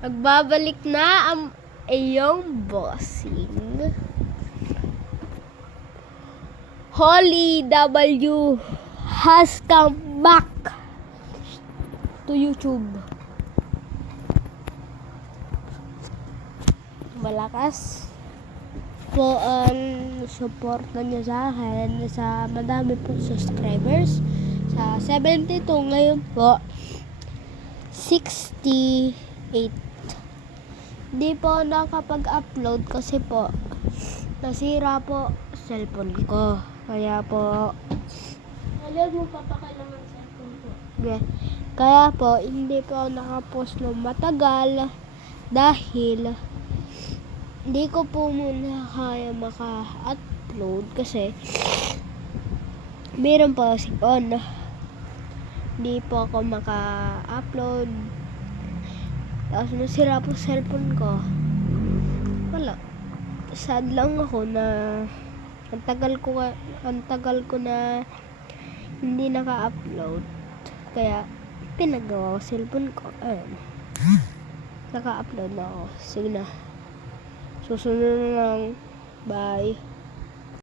Nagbabalik na ang iyong bossing. Holly W has come back to YouTube. Malakas po ang suporta niyo sa akin sa madami po subscribers. Sa 72 ngayon po 68. Di po nakapag-upload kasi po nasira po cellphone ko. Kaya po Alam mo papakailangan cellphone ko. kaya po hindi po ako nakapost ng matagal dahil hindi ko po muna kaya maka-upload kasi meron po si on. Hindi po ako maka-upload. Tapos nasira po cellphone ko. Wala. Sad lang ako na ang tagal ko na hindi naka-upload. Kaya pinagawa ko cellphone ko. Ayun. Naka-upload na ako. Sige na. Susunod na lang. Bye.